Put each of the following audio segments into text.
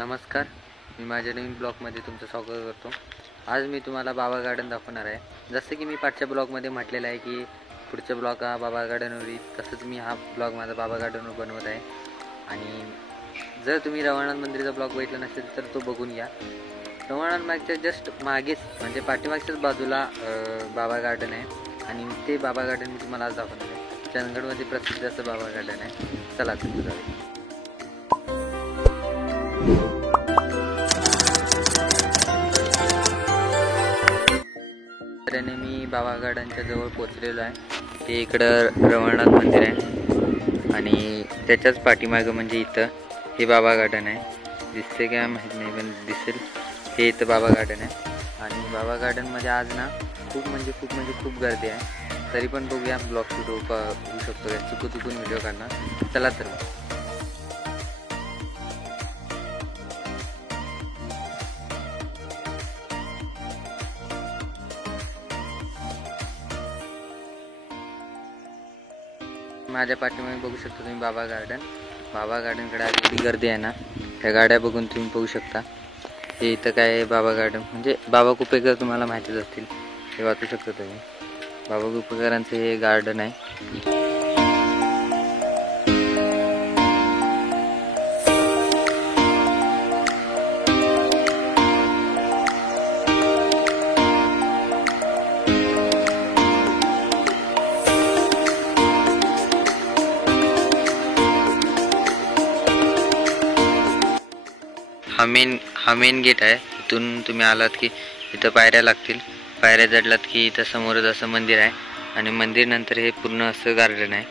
नमस्कार, मी माझ्या नवीन ब्लॉगमध्ये तुमचं स्वागत करतो. आज मी तुम्हाला बाबा गार्डन दाखवणार आहे. जसं की मी पाठच्या ब्लॉगमध्ये म्हटलेलं आहे की पुढचा ब्लॉग हा बाबा गार्डनवर येईल, तसंच मी हा ब्लॉग माझा बाबा गार्डनवर बनवत आहे. आणि जर तुम्ही रवळनाथ मंदिराचा ब्लॉग बघितला नसेल तर तो बघून घ्या. रवळनाथ मागच्या जस्ट मागेच म्हणजे पाठीमागच्याच बाजूला बाबा गार्डन आहे आणि ते बाबा गार्डन मी तुम्हाला आज दाखवणार आहे. चंदगडमध्ये प्रसिद्ध असं बाबा गार्डन आहे. चला तुम्ही जाऊया. त्याने मी बाबा गार्डनच्या जवळ पोचलेलो आहे. ते इकडं रवळनाथ मंदिर आहे आणि त्याच्याच पाठीमागं म्हणजे इथं हे बाबा गार्डन आहे. दिसते काय माहीत नाही पण दिसेल. हे इथं बाबा गार्डन आहे आणि बाबा गार्डनमध्ये आज ना खूप गर्दी आहे. तरी पण बघूया ब्लॉग शूट होऊ शकतो का, चुकून व्हिडिओ काढणार. चला तर माझ्या पाठीमागे बघू शकता तुम्ही बाबा गार्डनकडे एवढी गर्दी आहे ना. त्या गाड्या बघून तुम्ही बघू शकता. हे इथं काय आहे बाबा गार्डन म्हणजे बाबा कुपेकर तुम्हाला माहितीच असतील, हे वाचू शकता तुम्ही. बाबा कुपेकरांचं हे गार्डन आहे. हा मेन गेट आहे. इथून तुम्ही आलात की इथं पायऱ्या लागतील. पायऱ्या चढलात की इथं समोरच असं मंदिर आहे आणि मंदिर नंतर हे पूर्ण असं गार्डन आहे.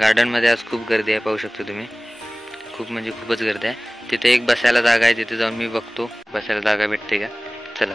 गार्डनमध्ये आज खूप गर्दी आहे, पाहू शकता तुम्ही. खूपच गर्दी आहे. तिथे एक बसायला जागा आहे, तिथे जाऊन मी बघतो बसायला जागा भेटते का. चला.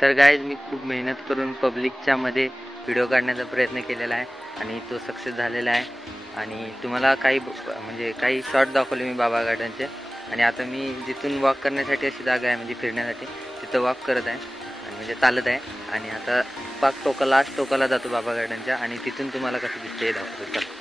तर गाईज मी खूप मेहनत करून पब्लिकच्या मध्ये व्हिडिओ काढण्याचा प्रयत्न केलेला आहे आणि तो सक्सेस झालेला आहे. आणि तुम्हाला काही शॉर्ट दाखवले मी बाबा गार्डनचे. आणि आता मी जिथून वॉक करण्यासाठी अशी जागा आहे म्हणजे फिरण्यासाठी, तिथं वॉक करत आहे आणि म्हणजे चालत आहे. आणि आता पाक लास्ट टोकाला जातो बाबा गार्डनच्या आणि तिथून तुम्हाला कसं दिसते हे दाखवतो.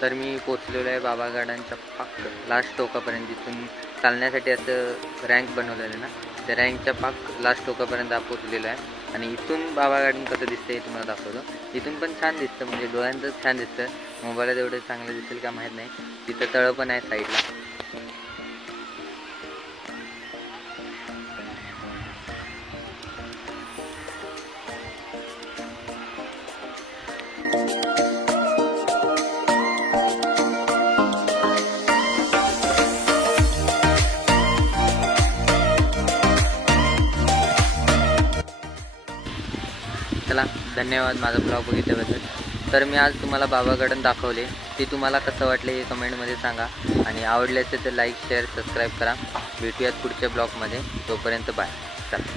तर मी पोचलेलो आहे बाबा गार्डनच्या पाक लास्ट टोकापर्यंत. जिथून चालण्यासाठी असं रँक बनवलेलं आहे ना, त्या रँकच्या पाक लास्ट टोकापर्यंत पोचलेलो आहे. आणि इथून बाबा गार्डन कसं दिसतं हे तुम्हाला दाखवतो. इथून पण छान दिसतं, म्हणजे डोळ्यांचंच छान दिसतं. मोबाईलात एवढं चांगलं दिसेल का माहीत नाही. तिथं तळं पण आहे साईडला. चला, धन्यवाद माझा ब्लॉग बघितल्याबद्दल. तर मी आज तुम्हाला बाबा गार्डन दाखवले. ते तुम्हाला कसं वाटले हे कमेंटमध्ये सांगा. आणि आवडले असेल तर लाईक, शेअर, सबस्क्राईब करा. भेटूयात पुढच्या ब्लॉगमध्ये. तोपर्यंत बाय. चला.